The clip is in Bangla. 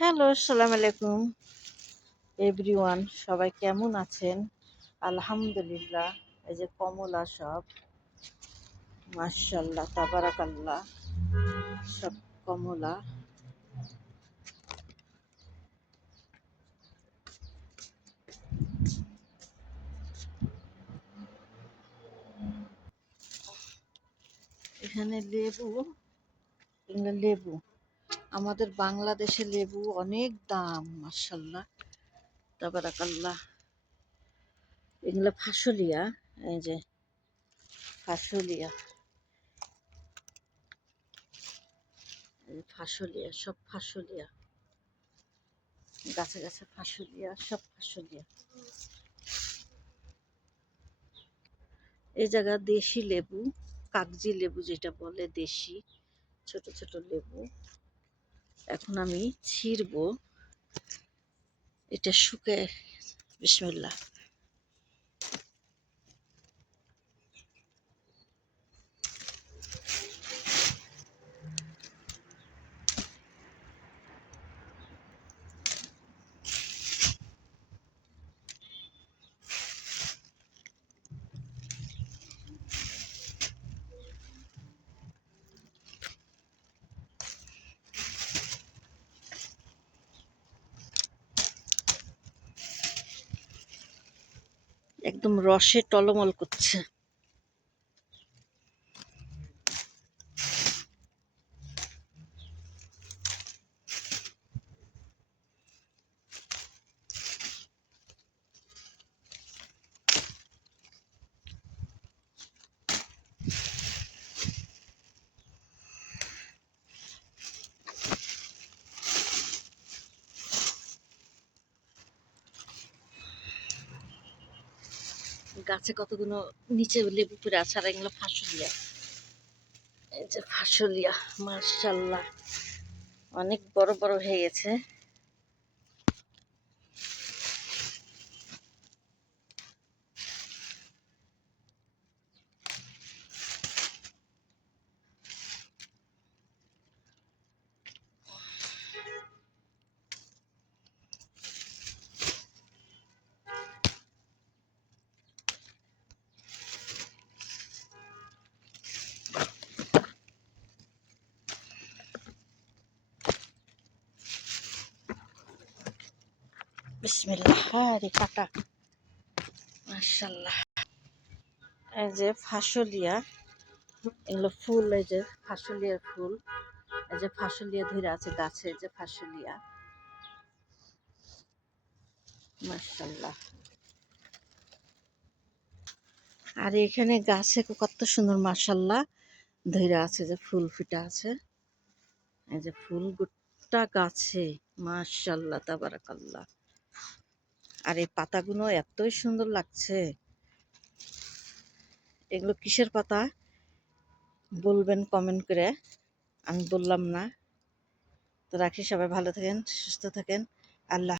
হ্যালো, আসসালামু আলাইকুম এভরিওয়ান। সবাই কেমন আছেন? আলহামদুলিল্লাহ। এই যে কমলা সব, মাশাআল্লাহ তাবারাকাল্লাহ, সব কমলা। এখানে লেবু, এগুলো লেবু। আমাদের বাংলাদেশে লেবু অনেক দাম, মাশাআল্লাহ তাবারাকাল্লাহ। এগুলো ফাসলিয়া, এই যে ফাসলিয়া, ফাসলিয়া, সব ফাসলিয়া, গাছে গাছে ফাসলিয়া, সব ফাসলিয়া। এই জায়গা দেশি লেবু, কাগজি লেবু যেটা বলে, দেশি ছোট ছোট লেবু। এখন আমি ছিঁড়বো, এটা শুকে। বিসমিল্লাহ। একদম রসে টলমল করছে। গাছে কতগুলো নিচে লেবু পড়ে আছে, আর এগুলো ফাসলিয়া। এই যে ফাসলিয়া, মাশাআল্লাহ অনেক বড় বড় হয়ে গেছে। বিসমিল্লাহ। আরে কাটা, মাশাআল্লাহ। এই যে ফাসলিয়া, এগুলো ফুল, এই যে ফাসলিয়ার ফুল। এই যে ফাসলিয়া ধরে আছে গাছে, এই যে ফাসলিয়া, মাশাআল্লাহ। আর এখানে গাছে কত সুন্দর মাশাআল্লাহ ধরে আছে, যে ফুল ফুটে আছে। এই যে ফুল গোটা গাছে, মাশাআল্লাহ তাবারাকাল্লাহ। আর এই পাতাগুলো এতই সুন্দর লাগছে। এগুলো কিসের পাতা বলবেন কমেন্ট করে, আমি বললাম না। তো রাখি, সবাই ভালো থাকেন, সুস্থ থাকেন। আল্লাহ।